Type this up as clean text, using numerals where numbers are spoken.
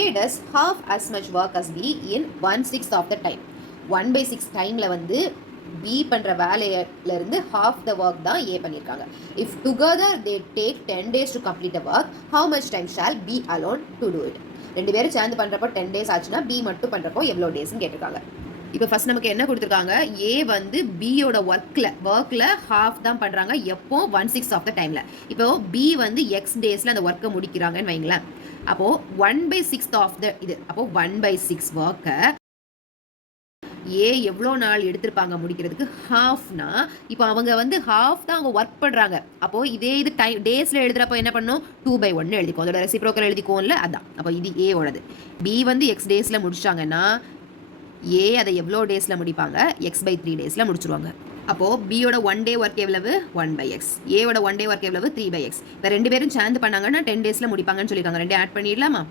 A does half as much work as B in 1/6 of the time. 1/6 டைமில் வந்து B பண்ணுற வேலையிலேருந்து half the work தான் A பண்ணியிருக்காங்க. If together they take 10 days to complete the work, how much time shall B alone to do it? ரெண்டு பேரும் சேர்ந்து பண்ணுறப்போ 10 days ஆச்சுன்னா B மட்டும் பண்ணுறப்போ எவ்வளோ டேஸ்ன்னு கேட்டிருக்காங்க. இப்போ ஃபஸ்ட் நமக்கு என்ன கொடுத்துருக்காங்க, ஏ வந்து பியோட ஒர்க்கில் ஹாஃப் தான் பண்ணுறாங்க. எப்போ 1/6 ஆஃப் த டைமில். இப்போ பி வந்து எக்ஸ் டேஸில் அந்த ஒர்க்கை முடிக்கிறாங்கன்னு வைங்களேன். அப்போது 1/6 ஆஃப் த இது, அப்போது 1/6 ஒர்க்கை ஏ எவ்வளோ நாள் எடுத்திருப்பாங்க முடிக்கிறதுக்கு, ஹாஃப்னா இப்போ அவங்க வந்து ஹாஃப் தான் அவங்க ஒர்க் பண்ணுறாங்க. அப்போது இதே இது டைம் டேஸில் எழுதுகிறப்போ என்ன பண்ணணும், 2/1 எழுதிக்கும். அதோட ரெசிப்ரோக்கல் எழுதிக்கோம்ல, அதான். அப்போ இது ஏவோடது. பி வந்து எக்ஸ் டேஸில் முடிச்சாங்கன்னா ஏ அதை எவ்வளோ டேஸில் முடிப்பாங்க, x/3 டேஸில் முடிச்சிருவாங்க. அப்போது பியோட 1 டே ஒர்க் எவ்வளவு, 1/x. ஏவோட 1 டே ஒர்க் எவ்வளவு, 3/x. இப்போ ரெண்டு பேரும் சேர்ந்து பண்ணாங்கன்னா 10 டேஸில் முடிப்பாங்கன்னு சொல்லியிருக்காங்க. ரெண்டு ஆட் பண்ணிடலாமா?